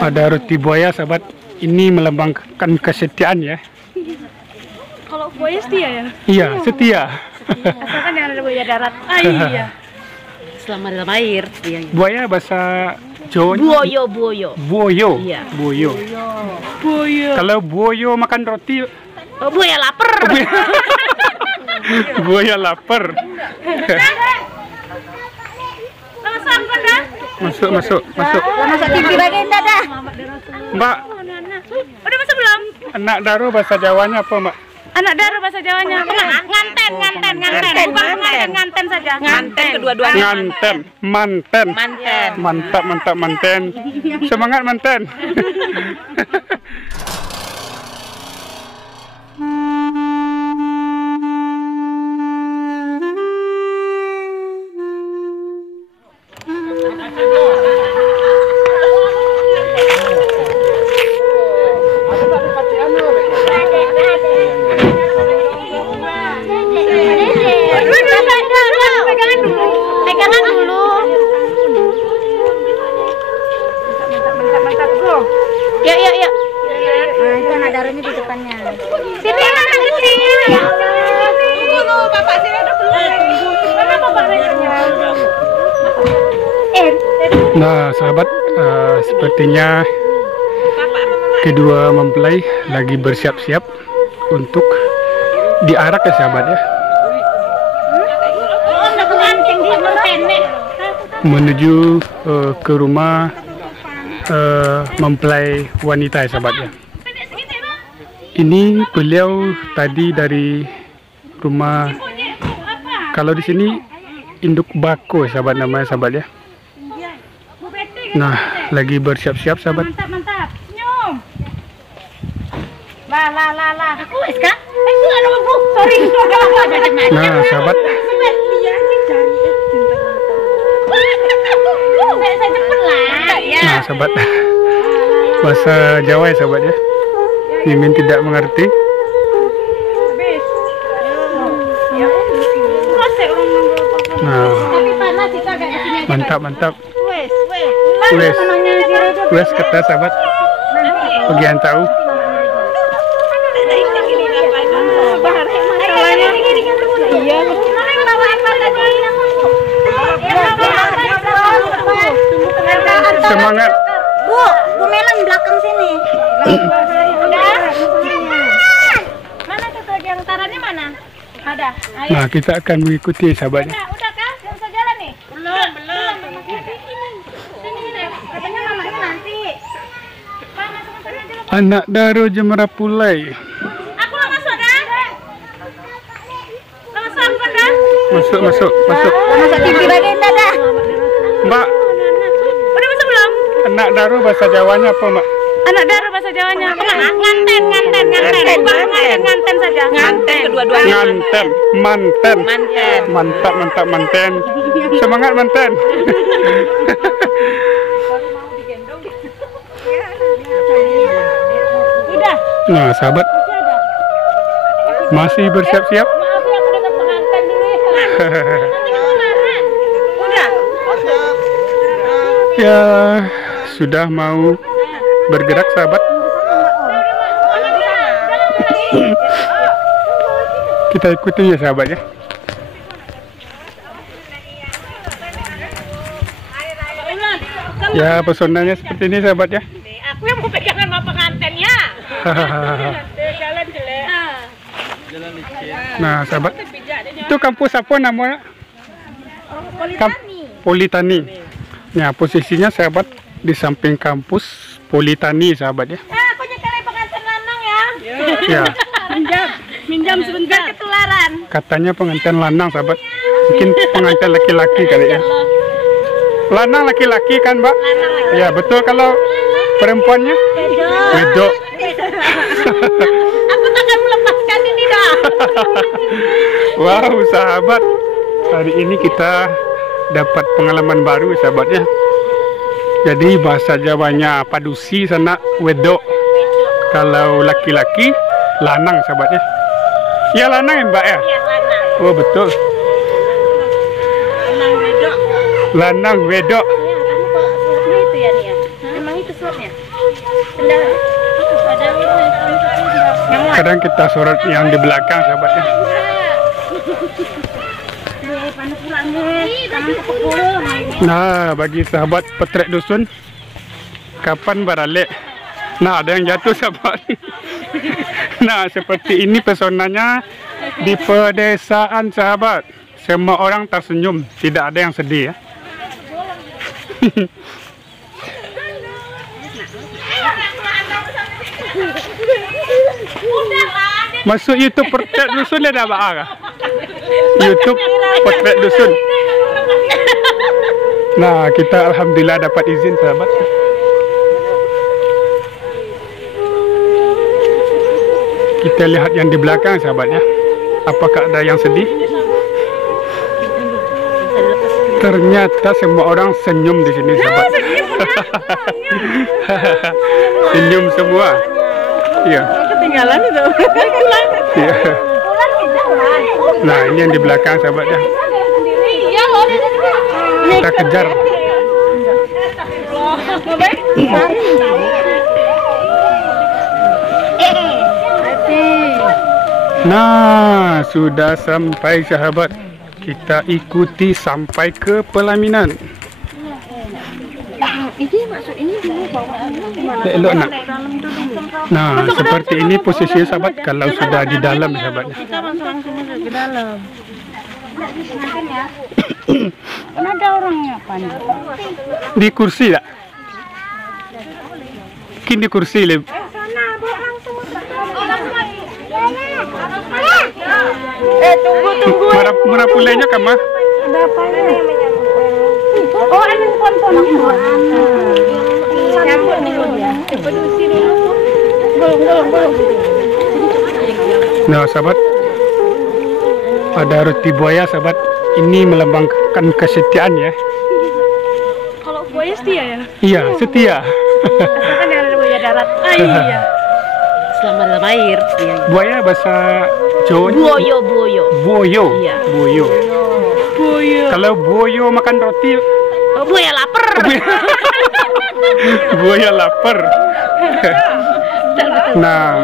Ada roti buaya sahabat. Ini melambangkan kesetiaan ya. Kalau buaya setia ya? Iya, setia. Asalkan jangan ada buaya darat. Ah iya. Selama dalam air. Iya. Buaya bahasa Jawa. Buoyo. Buoyo. Iya. Buoyo. Buaya. Kalau buoyo makan roti, Oh, buaya lapar. buaya lapar. Masuk. Masuk TV lagi enggak dah. Mbak, Udah masuk belum? anak daru bahasa Jawanya apa, Mbak? Anak daru bahasa Jawanya. Nganten. Bukan nganten saja. Nganten kedua-duanya. Nganten, manten. Mantap manten. Semangat manten. Pegangan dulu. Mantap. Ya. Nah, itu anak darunya di depannya. Sini anak kecil. Tunggu, Bapak sini udah keluar. Mana Bapak Nah, sahabat, sepertinya kedua mempelai lagi bersiap-siap untuk diarak ya sahabat ya, menuju ke rumah mempelai wanita ya sahabat ya. Ini beliau tadi dari rumah, kalau di sini induk bako sahabat namanya sahabat ya. Nah, lagi bersiap-siap sahabat. Mantap. Senyum. Lah. Aku wis kan? Aku enggak mampu. Sorry. Nah, sahabat. Saya cepet lah. Nah, sahabat. Bahasa Jawa ya sahabat ya. Mimin tidak mengerti. Habis. Ya. Nah, Tapi panas kita agak di sini. mantap. Wes. Wes kata sahabat. Bagian tahu. Iya. Semangat. Bu Melang belakang sini. Mana tuh yang tarannya mana? Ada. Ayo. Nah, kita akan mengikuti sahabatnya. Udah kah? Yang bisa jalan nih? Belum. Sini deh. Katanya mamanya nanti. Pak, masuk sana aja lah. Anak daru Jemera Pulai. Aku lah masuk dah. Masuk dah. Masuk. Masa TV lagi enggak dah. Mbak, Udah masuk belum? anak daru bahasa Jawanya apa, Mbak? Anak daru bahasa Jawanya. Nganten. Bukan nganten saja. Nganten kedua-duanya. Nganten, manten. Mantap manten. Semangat manten. Udah. Nah, sahabat masih bersiap-siap. Maaf ya aku dengan pengantin dulu ya. Nanti kamu marah. Udah. Ya, sudah mau bergerak sahabat. Kita ikuti ya sahabat ya. Ya, pesonanya seperti ini sahabat ya. Aku yang mau pegangan sama pengantinnya. Jalan jelek. Nah, sahabat, itu kampus apa namanya? Politani. Nah, posisinya sahabat di samping kampus Politani sahabat ya. Aku nyekali pengantin lanang ya. Ya, Minjam sebentar ketularan. katanya pengantin lanang sahabat. Mungkin pengantin laki-laki kali ya. Lanang laki-laki kan, Mbak? Ya, betul. Kalau perempuannya? Wedok. Aku akan melepaskan ini dah. Wow, sahabat. Hari ini kita dapat pengalaman baru sahabatnya. Jadi bahasa Jawanya padusi sana wedok. Kalau laki-laki lanang sahabatnya. Ya lanang ya Mbak ya? Iya, lanang. Oh betul. Lanang wedok. Lanang wedok. Ya, kamu kok seperti itu ya nih ya? Emang itu Kadang kita sorot yang di belakang sahabatnya. Nah, bagi sahabat Petrek Dusun, kapan baralek? Nah, ada yang jatuh sahabat. Nah, seperti ini pesonanya di pedesaan sahabat. Semua orang tersenyum, tidak ada yang sedih ya. Masuk YouTube Petrek Dusun ada apa? YouTube Petrek Dusun. Nah, kita alhamdulillah dapat izin sahabat. Kita lihat yang di belakang sahabatnya. Apakah ada yang sedih? Ternyata semua orang senyum di sini sahabat. Senyum semua. Iya. Ketinggalan itu. Iya. Nah, ini yang di belakang sahabatnya. Kita kejar. Nah, sudah sampai sahabat. Kita ikuti sampai ke pelaminan. Ini masuk ini dulu bawa Elok nak. Nah, seperti ini posisi sahabat kalau sudah di dalam sahabatnya. kita masuk langsung ke dalam. Ada orangnya apa nih? Di kursi tak? Mungkin di kursi lebih. Tunggu. Mana pulainya kamu? Ada apa ini? Oh, ada pon-pon. Nyambut nih ya. Pedusi dulu. Belum. Nah, sahabat. Ada roti buaya sahabat. Ini melambangkan kesetiaan ya. Kalau buaya setia ya? Iya, setia. Kan yang ada buaya darat. Iya. Selama dalam air. Iya. Buaya bahasa Jawa. Buoyo. Buoyo. Iya. Buoyo. Buoyo. Kalau buoyo makan roti, Oh, buaya lapar. buaya lapar. Nah,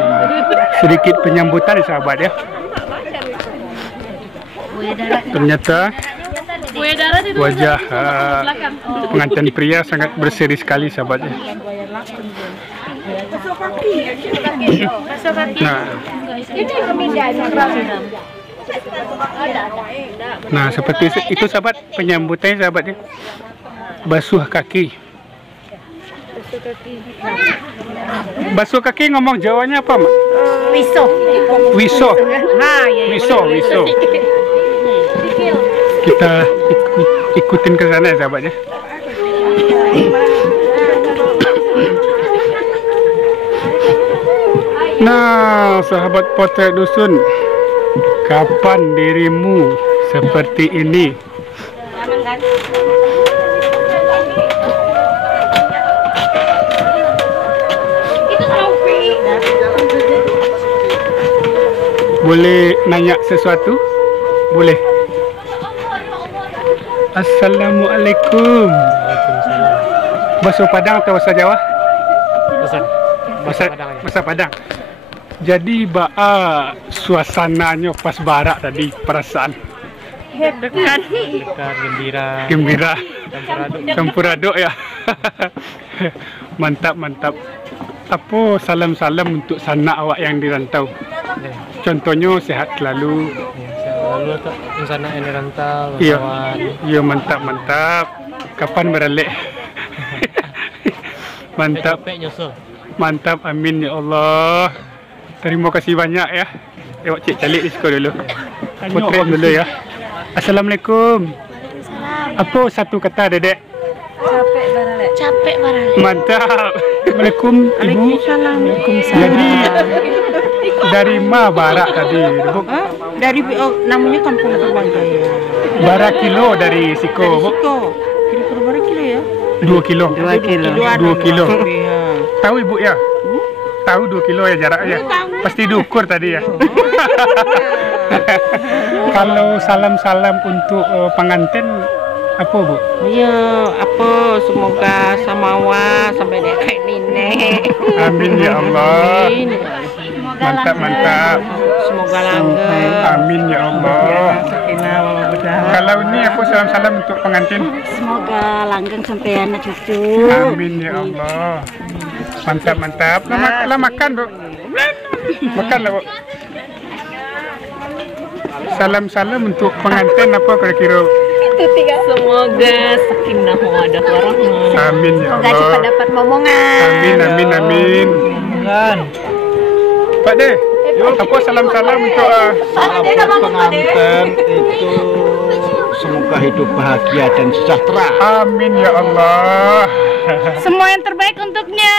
sedikit penyambutan sahabat ya. Ternyata Buaya darat itu wajah belakang. pengantin pria sangat berseri sekali sahabatnya. Nah, nah seperti itu sahabat penyambutannya sahabatnya. Basuh kaki. Basuh kaki ngomong Jawanya apa, Mak? Wiso. Wiso. Nah, ya. Wiso. Kita ikutin ke sana ya sahabatnya. Nah, sahabat Petrek Dusun, kapan dirimu seperti ini? Boleh nanya sesuatu? Boleh. Assalamualaikum. Bahasa Padang atau bahasa Jawa? Bahasa Padang. Jadi suasananya pas barak tadi perasaan. Dekat. Gembira. Campur aduk ya. Mantap. Apa salam-salam untuk sanak awak yang dirantau? Contohnya sehat selalu. Lalu tak sana yang dirantau. Iya mantap. Kapan beralih? Mantap, amin ya Allah. Terima kasih banyak ya. Awak cik calik di sekolah dulu. Potret dulu ya. Assalamualaikum. Apa satu kata dedek? Capek barang. Mantap. Assalamualaikum ibu. Jadi dari ma barak tadi? Dari namanya Kampung Purbajaya. Barak kilo dari Siko. Kilo berapa kilo ya? 2 kilo. 2 kilo. Tahu ibu ya? Tahu 2 kilo ya jaraknya? Pasti diukur tadi ya. Kalau salam-salam untuk pengantin Apa Bu? Ya, apa semoga samawa sampai dek kayak nenek. Amin ya Allah. Amin. Mantap mantap. Semoga langgeng. Amin ya Allah. Kalau ini aku salam-salam untuk pengantin. Semoga langgeng sampai anak cucu. Amin ya Allah. Mantap mantap. Lah makan Bu. Makan lah Bu. Salam-salam untuk pengantin apa kira-kira? Semoga sakinah mawaddah warahmah. Amin ya Semoga cepat Allah. dapat momongan. Amin amin amin. Pak De, apa salam-salam untuk pengantin itu semoga hidup bahagia dan sejahtera. amin ya Allah. Semua yang terbaik untuknya.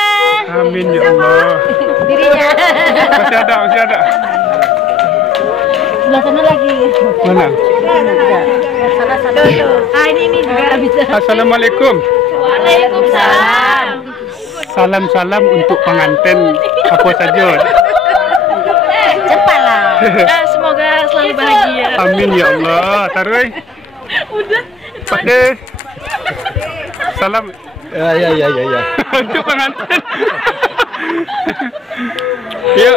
Amin ya Allah. Dirinya. Masih ada, masih ada. Sebelah sana lagi. Mana? Salah satu. Ah, ini juga. Assalamualaikum. Waalaikumsalam. Salam-salam untuk pengantin apa saja. Cepatlah. Semoga selalu bahagia. Amin ya Allah. Taruh. Udah. Pak De. Salam Ya. untuk pengantin. Ya,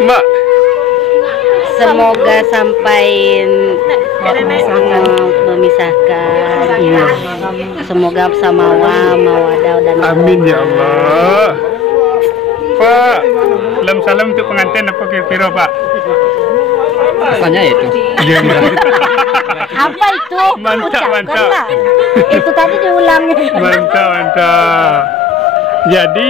Mbak. Semoga sampai memisahkan. Semoga samawa, mawadah dan Amin ya Allah. Pak, salam-salam untuk pengantin apa kira-kira Pak? Tanya itu. apa itu? Mantap, mantap. Ucapkanlah. Itu tadi diulangi. Mantap, mantap. Jadi